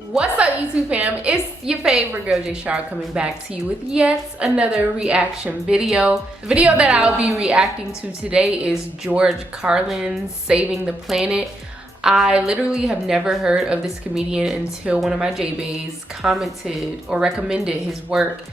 What's up, YouTube fam? It's your favorite girl Jay coming back to you with yet another reaction video. The video that I'll be reacting to today is George Carlin's Saving the Planet. I literally have never heard of this comedian until one of my Jay Baes commented or recommended his work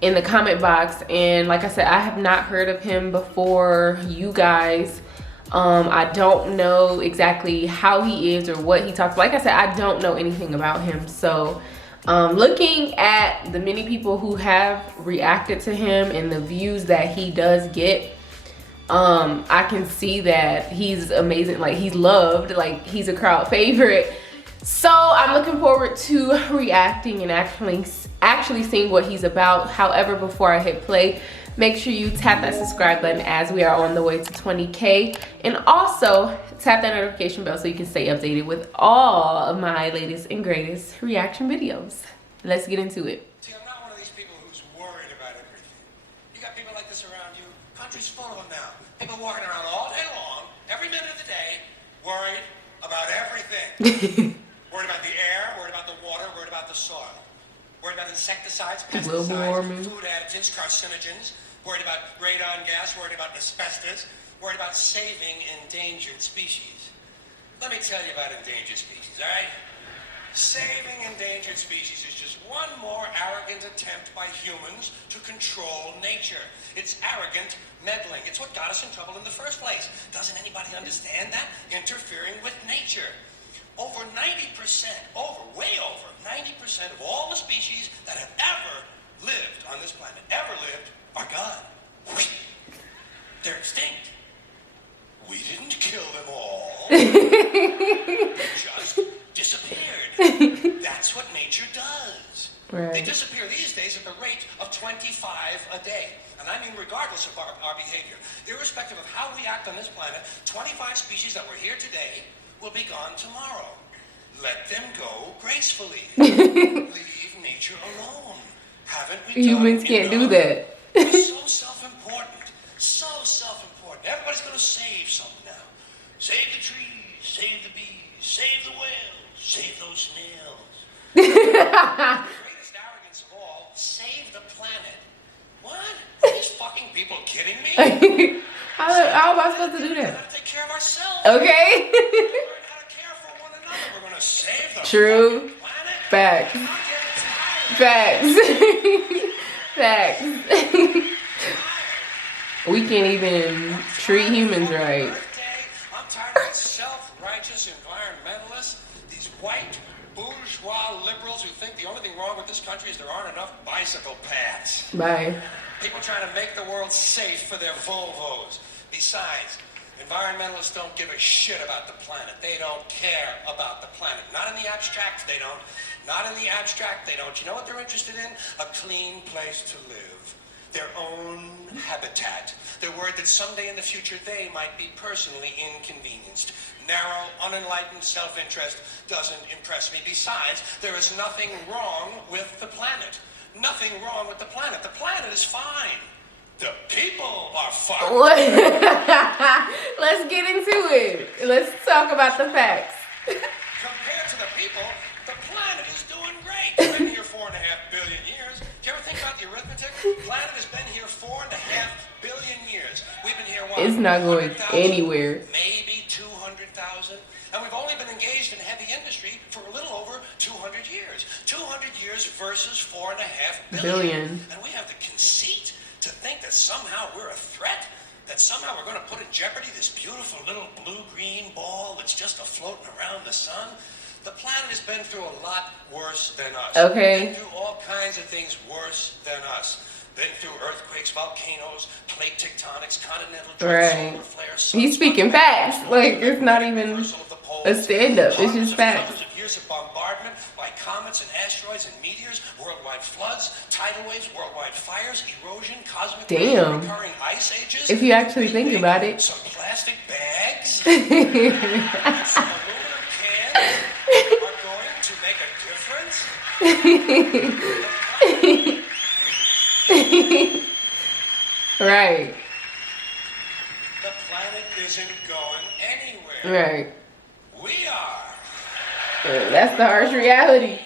in the comment box, and like I said, I have not heard of him before you guys. I don't know exactly how he is or what he talks. Like I said, I don't know anything about him. So looking at the many people who have reacted to him and the views that he does get, I can see that he's amazing. Like, he's loved, like he's a crowd favorite. So I'm looking forward to reacting and actually seeing what he's about. However, before I hit play, make sure you tap that subscribe button as we are on the way to 20K. And also tap that notification bell so you can stay updated with all of my latest and greatest reaction videos. Let's get into it. See, I'm not one of these people who's worried about everything. You got people like this around you. Country's full of them now. People walking around all day long, every minute of the day, worried about everything. Worried about the air, worried about the water, worried about the soil. Worried about insecticides, pesticides, food additives, carcinogens. Worried about radon gas, worried about asbestos, worried about saving endangered species. Let me tell you about endangered species, all right? Saving endangered species is just one more arrogant attempt by humans to control nature. It's arrogant meddling. It's what got us in trouble in the first place. Doesn't anybody understand that? Interfering with nature. Over 90%, way over 90% of all the species that have ever lived on this planet, are gone. They're extinct. We didn't kill them all. They just disappeared. That's what nature does. Right. They disappear these days at the rate of 25 a day. And I mean regardless of our behavior. Irrespective of how we act on this planet, 25 species that were here today will be gone tomorrow. Let them go gracefully. Leave nature alone. Haven't we Humans can't do that. It's so self-important. So self-important. Everybody's going to save something now. Save the trees, save the bees, save the whales, save those snails. The greatest arrogance of all, save the planet. What? Are these fucking people kidding me? How am I supposed to do that? We gotta take care of ourselves. Okay. Learn how to care for one another. We're gonna save the True. planet. Facts. Facts. We can't even treat humans right. I'm tired of these self-righteous environmentalists, these white bourgeois liberals who think the only thing wrong with this country is there aren't enough bicycle paths. Bye. People trying to make the world safe for their Volvos. Besides, environmentalists don't give a shit about the planet. They don't care about the planet. Not in the abstract, they don't. Not in the abstract, they don't. You know what they're interested in? A clean place to live. Their own habitat. They're worried that someday in the future they might be personally inconvenienced. Narrow, unenlightened self-interest doesn't impress me. Besides, there is nothing wrong with the planet. Nothing wrong with the planet. The planet is fine. The people are fine. Let's get into it. Let's talk about the facts. Compared to the people, the planet is doing great. It's been here 4.5 billion years. Do you ever think about the arithmetic? The planet has been here 4.5 billion years. We've been here, what? It's not going anywhere. Maybe 200,000. And we've only been engaged in heavy industry for a little over 200 years. 200 years versus 4.5 billion. And we have the conceit to think that somehow we're a threat, that somehow we're going to put in jeopardy this beautiful little blue-green ball that's just floating around the sun. The planet has been through a lot worse than us. Okay. Been through all kinds of things worse than us. Been through earthquakes, volcanoes, plate tectonics, continental drift, solar flares. He's speaking facts. Like, it's not even a stand-up. It's just facts. Years of bombardment by comets and asteroids and meteors, worldwide floods, tidal waves, worldwide fires, erosion, cosmic recurring ice ages. If you actually think about it. Some plastic bags and some aluminum cans are going to make a difference. Right. The planet isn't going anywhere. Right. We are. That's the harsh reality.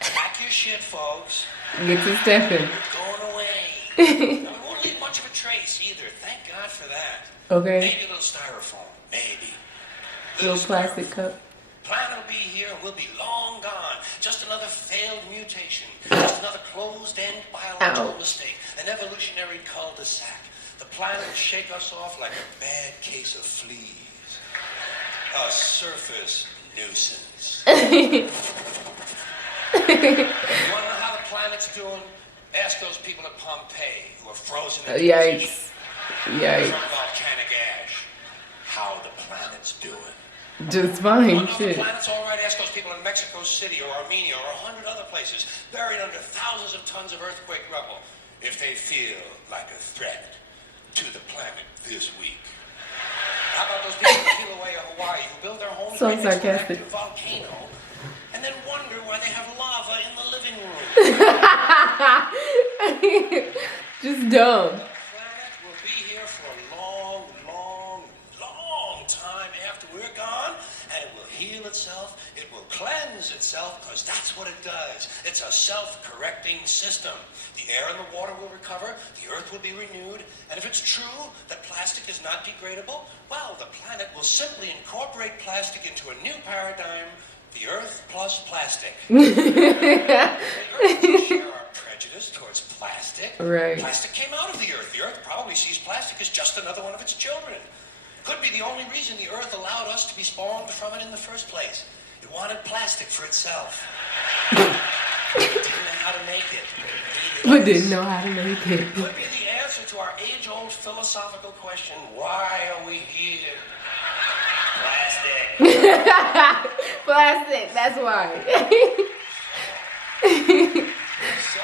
Pack your shit, folks. Get to stepping. We're going away. We won't leave much of a trace either. Thank God for that. Okay. Maybe a little styrofoam. Maybe. Little plastic cup. Planet will be here and we'll be long gone. Just another failed mutation. Just another closed-end biological mistake. An evolutionary cul-de-sac. The planet will shake us off like a bad case of fleas. A surface nuisance. You want to know how the planet's doing? Ask those people at Pompeii who are frozen in Yikes. from Yikes. volcanic ash. How the planet's doing. Just fine. Well, no, the Shit. planet's all right. Ask those people in Mexico City or Armenia or 100 other places buried under thousands of tons of earthquake rubble if they feel like a threat to the planet this week. How about those people in Kilauea, Hawaii, who build their homes So right next to an sarcastic. active volcano and then wonder why they have lava in the living room? Just dumb. The planet will be here for a long, long, long time after we're gone, and it will heal itself, it will cleanse itself, because that's what it does. It's a self-correcting system. The air and the water will recover, the earth will be renewed, and if it's true that plastic is not degradable, well, the planet will simply incorporate plastic into a new paradigm, the earth plus plastic. The earth will share our prejudice towards plastic. Right. Plastic came out of the earth. The earth probably sees plastic as just another one of its children. Could be the only reason the earth allowed us to be spawned from it in the first place. It wanted plastic for itself. It didn't know how to make it. But didn't know how to make it. Could be the answer to our age-old philosophical question, why are we here? Plastic. Plastic, that's why. So,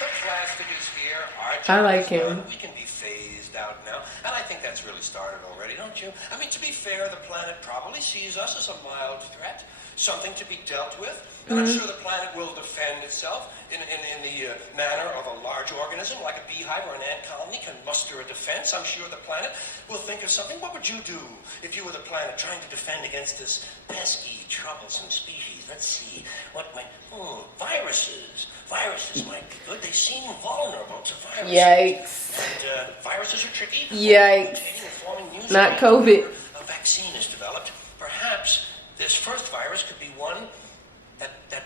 the plastic is here. Our job I like is done. him. We can be phased out now. And I think that's really started already, don't you? I mean, to be fair, the planet probably sees us as a mild threat, something to be dealt with. And I'm sure the planet will defend itself in the manner of a large organism, like a beehive or an ant colony can muster a defense. I'm sure the planet will think of something. What would you do if you were the planet trying to defend against this pesky, troublesome species? Let's see. What might... viruses. Viruses might be good. They seem vulnerable to viruses. Yikes. And viruses are tricky. Yikes. Mutating and forming new Not strains. COVID. A vaccine is developed. Perhaps this first virus could be one that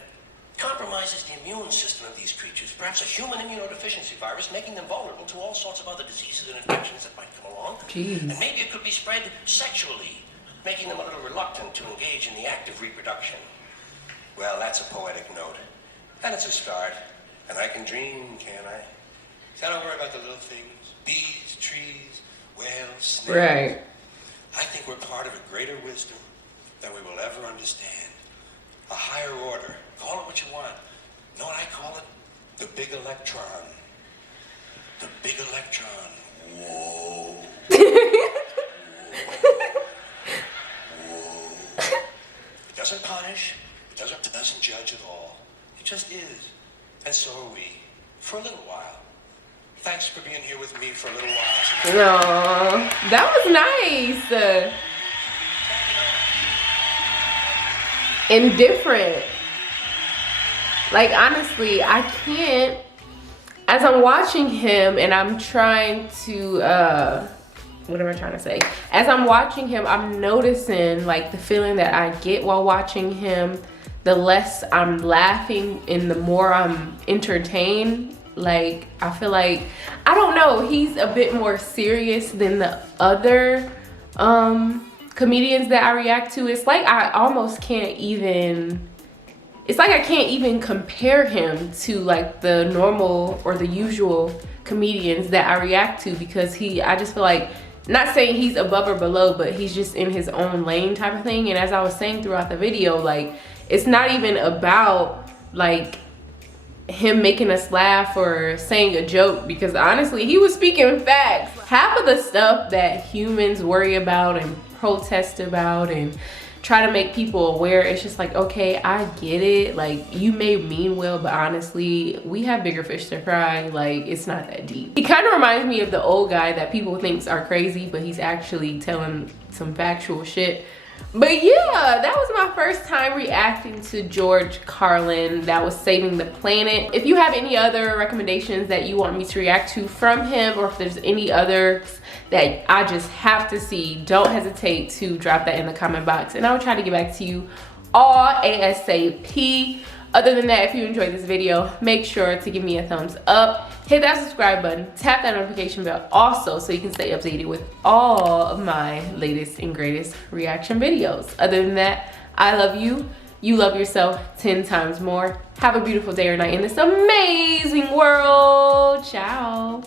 compromises the immune system of these creatures. Perhaps a human immunodeficiency virus, making them vulnerable to all sorts of other diseases and infections that might come along. Jeez. And maybe it could be spread sexually, making them a little reluctant to engage in the act of reproduction. Well, that's a poetic note. And it's a start. And I can dream, can't I? So I don't worry about the little things. Bees, trees, whales, snails. Right. I think we're part of a greater wisdom than we will ever understand. A higher order. Call it what you want. You know what I call it? The big electron. The big electron. Whoa. Whoa. It doesn't punish. It doesn't judge at all. It just is. And so are we. For a little while. Thanks for being here with me for a little while. No, that was nice. And different. Like, honestly, I can't, as I'm watching him and I'm trying to, what am I trying to say? As I'm watching him, I'm noticing like the feeling that I get while watching him, the less I'm laughing and the more I'm entertained. Like, I feel like, I don't know, he's a bit more serious than the other comedians that I react to. It's like I almost can't even, it's like I can't even compare him to like the normal or the usual comedians that I react to, because I just feel like, not saying he's above or below, but he's just in his own lane type of thing. And as I was saying throughout the video, like, it's not even about like him making us laugh or saying a joke, because honestly, he was speaking facts. Half of the stuff that humans worry about and protest about and try to make people aware. It's just like, okay, I get it, like you may mean well, but honestly we have bigger fish to fry. Like it's not that deep. He kind of reminds me of the old guy that people thinks are crazy, but he's actually telling some factual shit. But yeah, that was my first time reacting to George Carlin. That was Saving the Planet. If you have any other recommendations that you want me to react to from him, or if there's any others that I just have to see, don't hesitate to drop that in the comment box and I'll try to get back to you all ASAP. Other than that, if you enjoyed this video, make sure to give me a thumbs up, hit that subscribe button, tap that notification bell also so you can stay updated with all of my latest and greatest reaction videos. Other than that, I love you. You love yourself 10 times more. Have a beautiful day or night in this amazing world. Ciao.